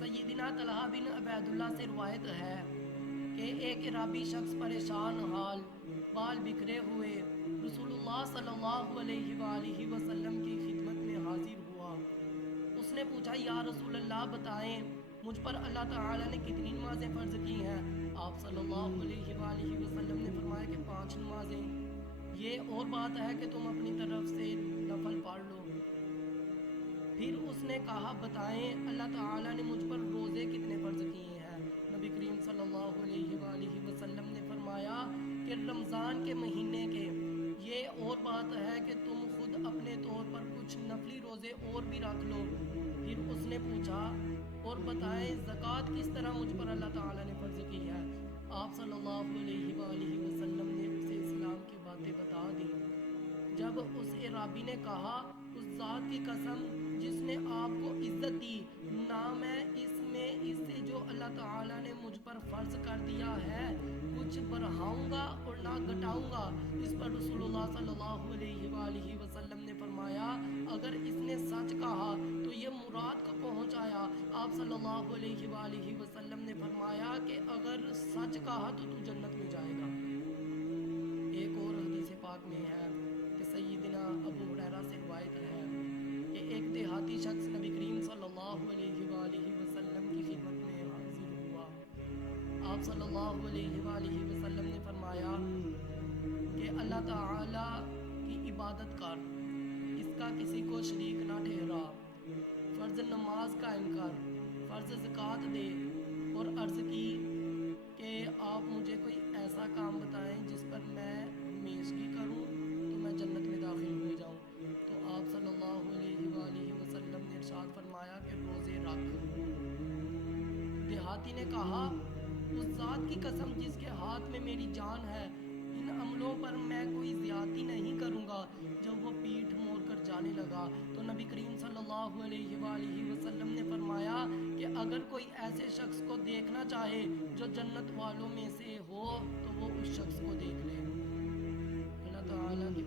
سیدنا طلحہ بن عبیداللہ سے روایت ہے کہ ایک عرابی شخص پریشان حال بال بکھرے ہوئے رسول اللہ صلی اللہ علیہ وآلہ وسلم کی خدمت میں حاضر ہوا۔ اس نے پوچھا یا رسول اللہ بتائیں مجھ پر اللہ تعالیٰ نے کتنی نمازیں فرض کی ہیں؟ آپ صلی اللہ علیہ وآلہ وسلم نے فرمایا کہ 5 نمازیں، یہ اور بات ہے کہ تم اپنی طرف سے نفل پڑھ لو۔ پھر اس نے کہا بتائیں اللہ تعالیٰ نے مجھ پر روزے کتنے فرض کیے ہیں؟ نبی کریم صلی اللہ علیہ وآلہ وسلم نے فرمایا کہ رمضان کے مہینے کے، یہ اور بات ہے کہ تم خود اپنے طور پر کچھ نفلی روزے اور بھی رکھ لو۔ پھر اس نے پوچھا اور بتائیں زکوٰۃ کس طرح مجھ پر اللہ تعالیٰ نے فرض کی ہے؟ آپ صلی اللہ علیہ وآلہ وسلم نے اسے اسلام کی باتیں بتا دی۔ جب اس عرابی نے کہا اس ذات کی قسم جس نے آپ کو عزت دی، نہ میں اس میں اس سے جو اللہ تعالیٰ نے مجھ پر فرض کر دیا ہے کچھ بڑھاؤں گا اور نہ گھٹاؤں گا۔ اس پر رسول اللہ صلی اللہ علیہ وآلہ وسلم نے فرمایا اگر اس نے سچ کہا تو یہ مراد کو پہنچایا۔ آپ صلی اللہ علیہ وآلہ وسلم نے فرمایا کہ اگر سچ کہا تو جنت میں جائے گا۔ ایک اور حدیث پاک میں ہے کہ سیدنا ابو ہریرہ سے روایت ہے کہ ایک دیہاتی شخص نبی کریم صلی اللہ علیہ وآلہ وسلم کی خدمت میں حاضر ہوا۔ آپ صلی اللہ علیہ وآلہ وسلم نے فرمایا کہ اللہ تعالیٰ کی عبادت کر، اس کا کسی کو شریک نہ ٹھہرا، فرض نماز قائم کر، فرض زکوٰۃ دے، اور عرض کی کہ آپ مجھے کوئی ایسا کام بتائیں جس پر میں ہمیشگی کروں تو میں جنت میں داخل ہو جاؤں۔ تو آپ صلی اللہ علیہ وآلہ وسلم نے ارشاد فرمایا کہ روزے رکھ۔ دیہاتی نے کہا اس ذات کی قسم جس کے ہاتھ میں میری جان ہے ان عملوں پر میں کوئی زیادتی نہیں کروں گا۔ جب وہ پیٹھ موڑ کر جانے لگا تو نبی کریم صلی اللہ علیہ وآلہ وسلم نے فرمایا کہ اگر کوئی ایسے شخص کو دیکھنا چاہے جو جنت والوں میں سے ہو تو وہ اس شخص کو دیکھ لے۔ اللہ تعالیٰ کی